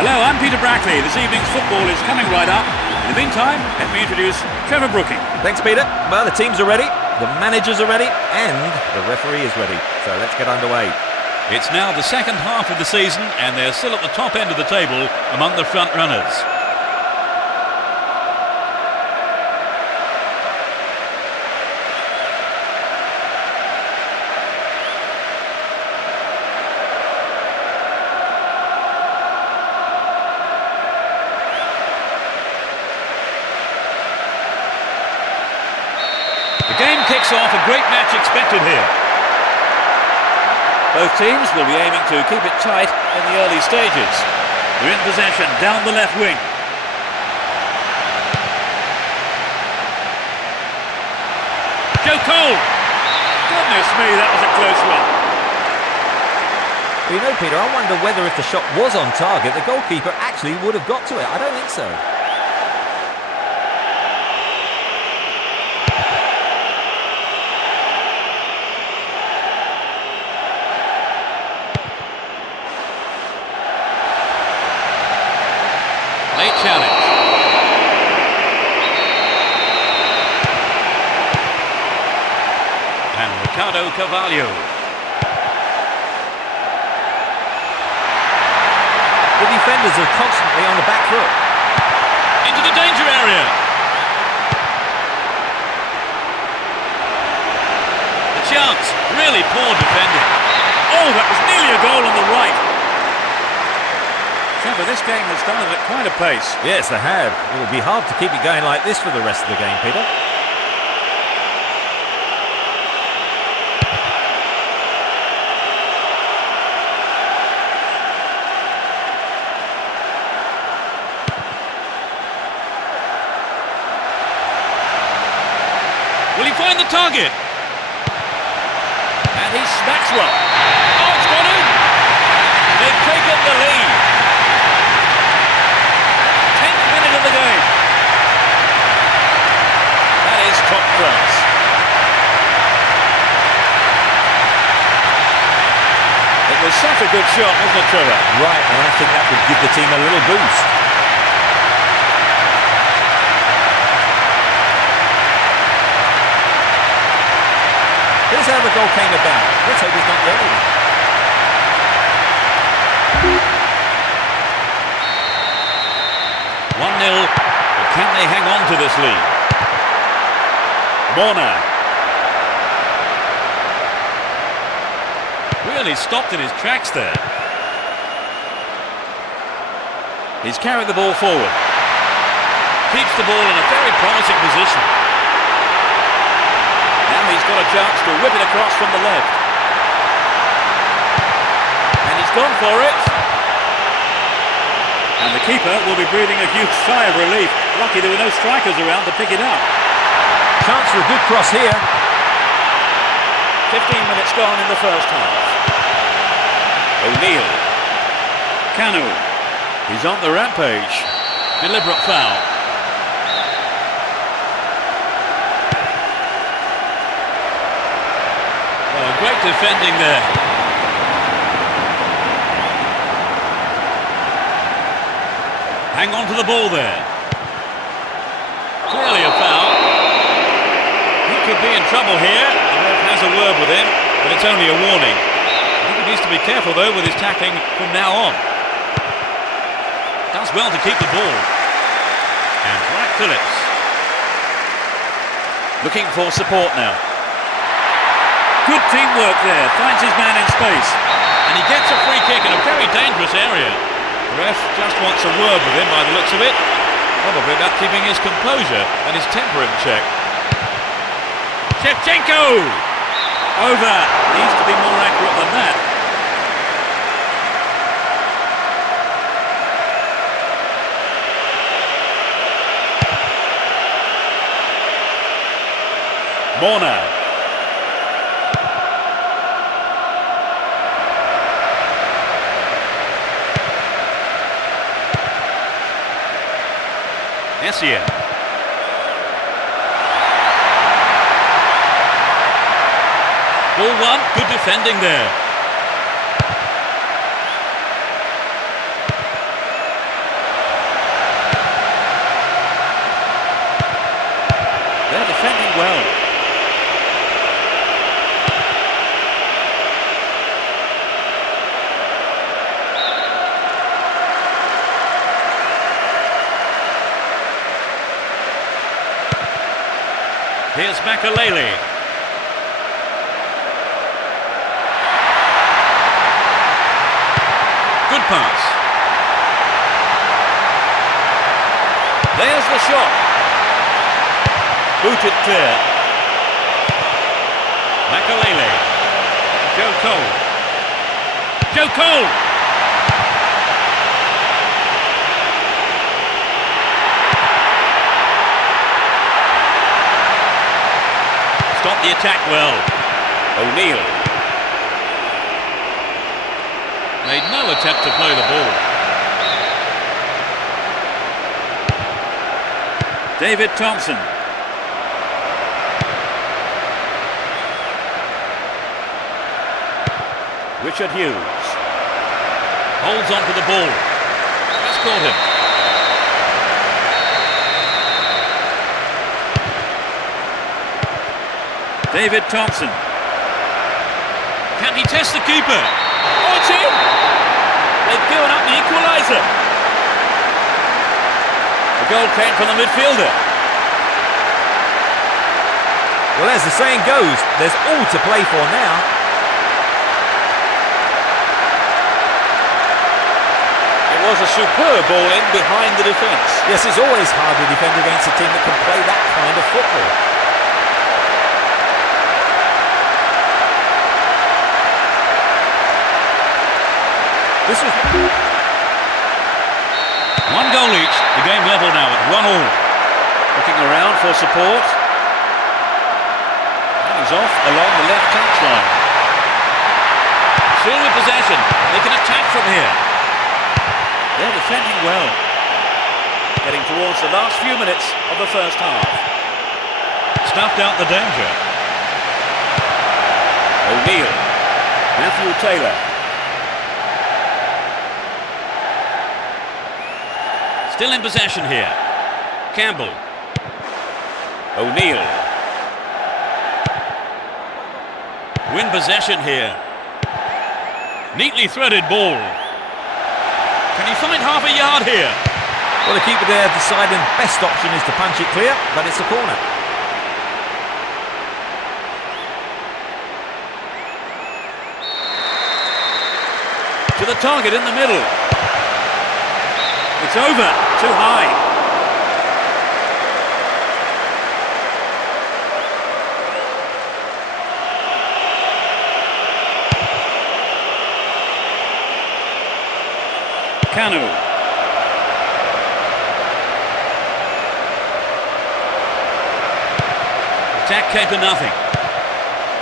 Hello, I'm Peter Brackley. This evening's football is coming right up. In the meantime, let me introduce Trevor Brooking. Thanks, Peter. Well, the teams are ready, the managers are ready, and the referee is ready. So let's get underway. It's now the second half of the season, and they're still at the top end of the table among the front runners. The game kicks off, a great match expected here. Both teams will be aiming to keep it tight in the early stages. They're in possession down the left wing. Joe Cole! Goodness me, that was a close one. Well, you know, Peter, I wonder whether if the shot was on target, the goalkeeper actually would have got to it. I don't think so. Late challenge. And Ricardo Carvalho. The defenders are constantly on the back foot. Into the danger area. The chance. Really poor defending. Oh, that was nearly a goal on the right. Trevor, this game has started at quite a pace. Yes, they have. It will be hard to keep it going like this for the rest of the game, Peter. Will he find the target? And he smacks one. Oh, it's gone in. They've taken the lead. 10th minute of the game. That is top class. It was such a good shot, wasn't it, Trevor? Right, and I think that would give the team a little boost. Here's how the goal came about. Let's hope he's not the only one. 1-0, but can they hang on to this lead? Morna. Really stopped in his tracks there. He's carried the ball forward. Keeps the ball in a very promising position. Now he's got a chance to whip it across from the left. And he's gone for it. And the keeper will be breathing a huge sigh of relief. Lucky there were no strikers around to pick it up. Chance for a good cross here. 15 minutes gone in the first half. O'Neill. Kanu. He's on the rampage. Deliberate foul. Oh, great defending there. Hang on to the ball there. Clearly a foul. He could be in trouble here. The ref has a word with him, but it's only a warning. I think he needs to be careful though with his tackling from now on. Does well to keep the ball. And Black Phillips. Looking for support now. Good teamwork there. Finds his man in space. And he gets a free kick in a very dangerous area. The ref just wants a word with him by the looks of it. Probably about keeping his composure and his temper in check. Shevchenko! Over. Needs to be more accurate than that. Morna. Essien. Ball one, good defending there. well. Here's Makalele. Good pass. There's the shot. Booted clear. Makalele. Joe Cole. Joe Cole! Stopped the attack well. O'Neill. Made no attempt to play the ball. David Thompson. Richard Hughes. Holds on to the ball. That's caught him. David Thompson. Can he test the keeper? Oh, it's in! They've given up the equaliser. The goal came from the midfielder. Well, as the saying goes, there's all to play for now. It was a superb ball in behind the defence. Yes, it's always hard to defend against a team that can play that kind of football. This was one goal each, the game level now at 1-1. Looking around for support. And he's off along the left touchline. Still with possession, they can attack from here. They're defending well. Getting towards the last few minutes of the first half. Snuffed out the danger. O'Neill. Matthew Taylor. Still in possession here. Campbell. O'Neill. Win possession here. Neatly threaded ball. Can he find half a yard here? Well, the keeper there deciding best option is to punch it clear, but it's a corner. To the target in the middle. It's over, too high. Kanu. Attack came to nothing.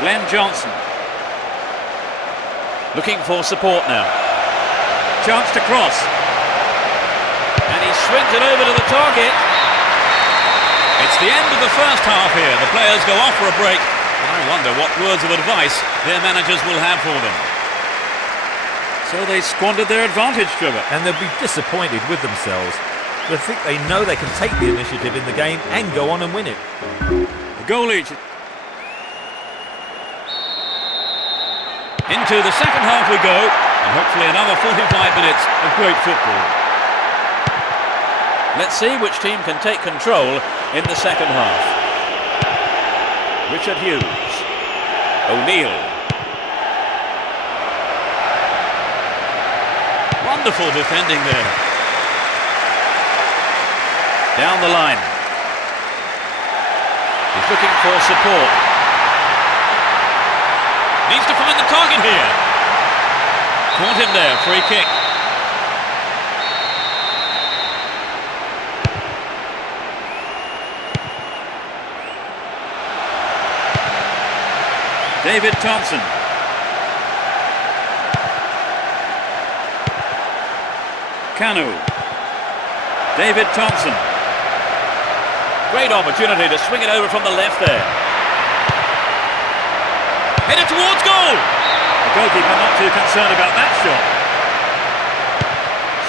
Glenn Johnson. Looking for support now. Chance to cross. And he swings it over to the target. It's the end of the first half here. The players go off for a break. And I wonder what words of advice their managers will have for them. So they squandered their advantage, Trevor. And they'll be disappointed with themselves. They think they know they can take the initiative in the game and go on and win it. The goal each. Into the second half we go. And hopefully another 45 minutes of great football. Let's see which team can take control in the second half. Richard Hughes. O'Neill. Wonderful defending there. Down the line. He's looking for support. Needs to find the target here. Caught him there, free kick. David Thompson. Kanu. David Thompson. Great opportunity to swing it over from the left there. Headed towards goal. The goalkeeper not too concerned about that shot.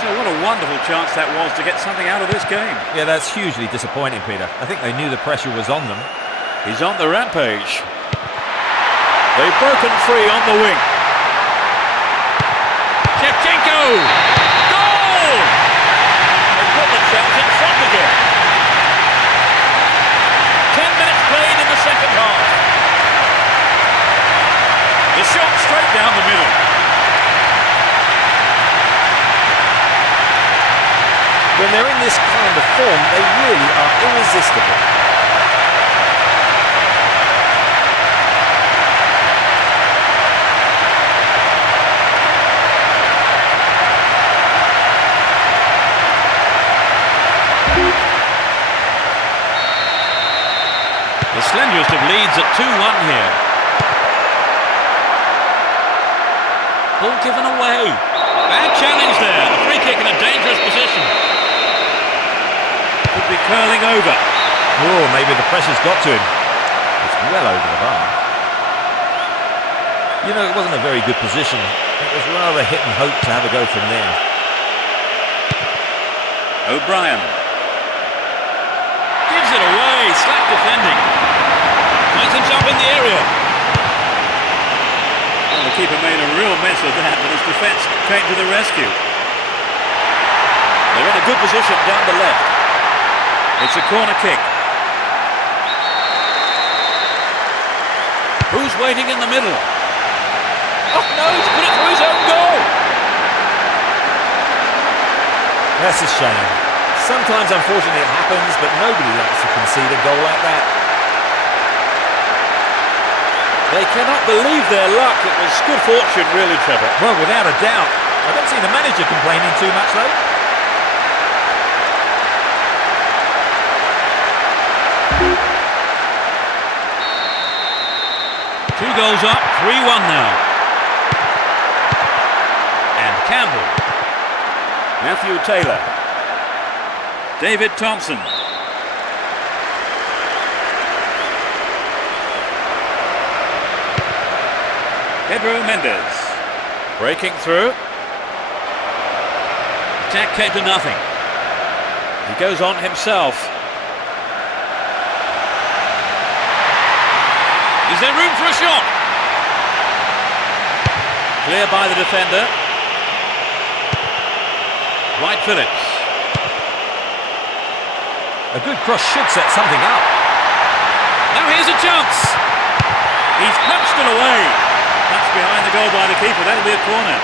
So what a wonderful chance that was to get something out of this game. Yeah, that's hugely disappointing, Peter. I think they knew the pressure was on them. He's on the rampage. They've broken free on the wing. Shevchenko! Goal! They put themselves in front again. 10 minutes played in the second half. The shot straight down the middle. When they're in this kind of form, they really are irresistible. The slenderest of leads at 2-1 here. Ball given away. Bad challenge there. A free kick in a dangerous position. Could be curling over. Oh, maybe the pressure's got to him. It's well over the bar. You know, it wasn't a very good position. It was rather hit and hope to have a go from there. O'Brien. Gives it away. Slack defending. Finds himself in the area. Well, the keeper made a real mess of that, but his defence came to the rescue. They're in a good position down the left. It's a corner kick. Who's waiting in the middle? Oh no, he's put it through his own goal. That's a shame. Sometimes, unfortunately, it happens, but nobody likes to concede a goal like that. They cannot believe their luck. It was good fortune, really, Trevor. Well, without a doubt. I don't see the manager complaining too much, though. Two goals up, 3-1 now. And Campbell. Matthew Taylor. David Thompson. Pedro Mendes. Breaking through. Attack came to nothing. He goes on himself. Is there room for a shot? Clear by the defender. Wright Phillips. A good cross should set something up. Now here's a chance. He's punched it away. That's behind the goal by the keeper. That'll be a corner.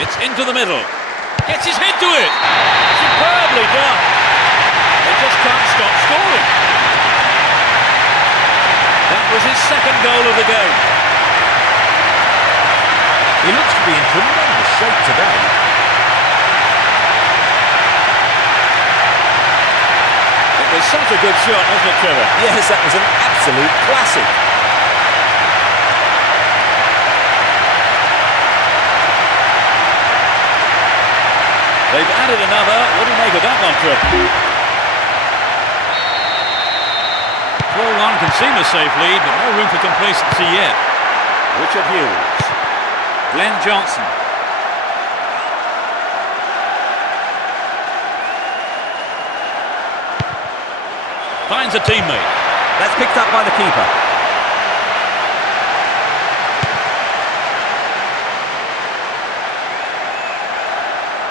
It's into the middle. Gets his head to it. Superbly done. They just can't stop scoring. That was his second goal of the game. He looks to be in tremendous shape today. It was such a good shot, wasn't it, Trevor? Yes, that was an absolute classic. They've added another. What do you make of that one, Trevor? 4-1 can seem a safe lead, but no room for complacency yet. Richard Hughes. Glenn Johnson. Finds a teammate. That's picked up by the keeper.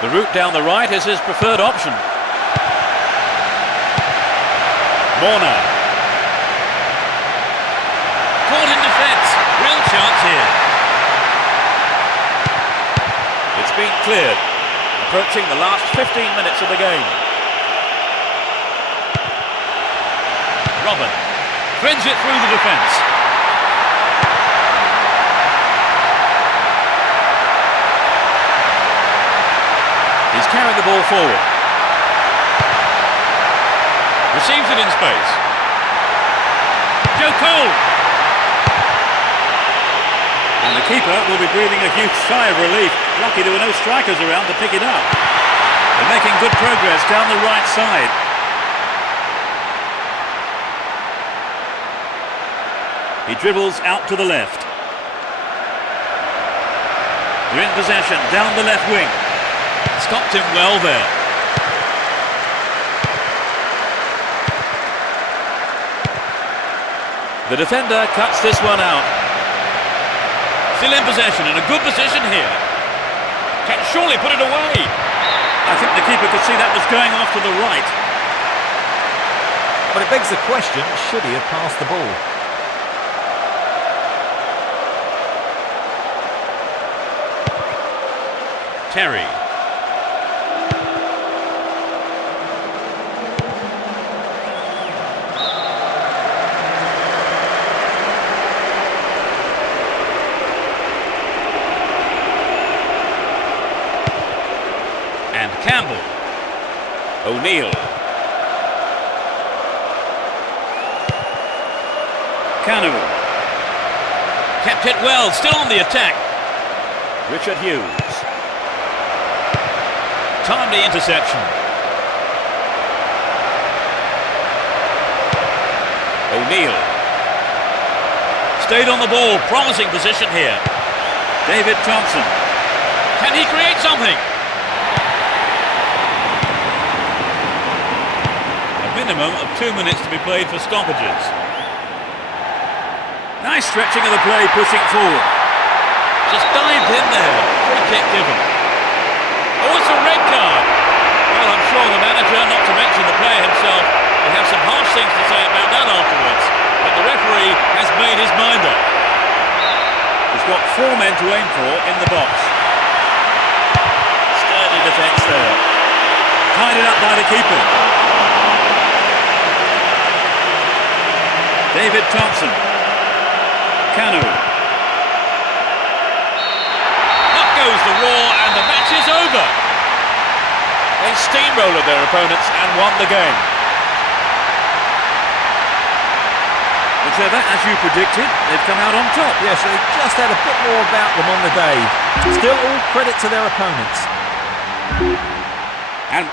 The route down the right is his preferred option. Morna. Caught in defence. Real chance here. It's been cleared. Approaching the last 15 minutes of the game. Robin threads it through the defence. He's carried the ball forward. Receives it in space. Joe Cole. And the keeper will be breathing a huge sigh of relief. Lucky there were no strikers around to pick it up. They're making good progress down the right side. He dribbles out to the left. They're in possession, down the left wing. Stopped him well there. The defender cuts this one out. Still in possession, in a good position here. Can surely put it away. I think the keeper could see that was going off to the right. But it begs the question, should he have passed the ball? Terry. And Campbell. O'Neill. Canu. Kept it well, still on the attack. Richard Hughes. Timely interception. O'Neill. Stayed on the ball, promising position here. David Thompson. Can he create something? A minimum of 2 minutes to be played for stoppages. Nice stretching of the play, pushing forward. Just dived in there. Free kick given. Oh, it's a red card. Well, I'm sure the manager, not to mention the player himself, will have some harsh things to say about that afterwards. But the referee has made his mind up. He's got 4 men to aim for in the box. Sturdy defence there. Tied it up by the keeper. David Thompson. Canu. Up goes the roar and the match is over. They steamrolled their opponents and won the game. And so that, as you predicted, they've come out on top. Yes, they just had a bit more about them on the day. Still all credit to their opponents. And